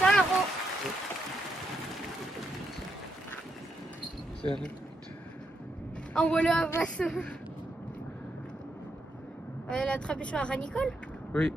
Saro. Envoie-le à Vasse. Elle a attrapé sur la ranicole. Oui.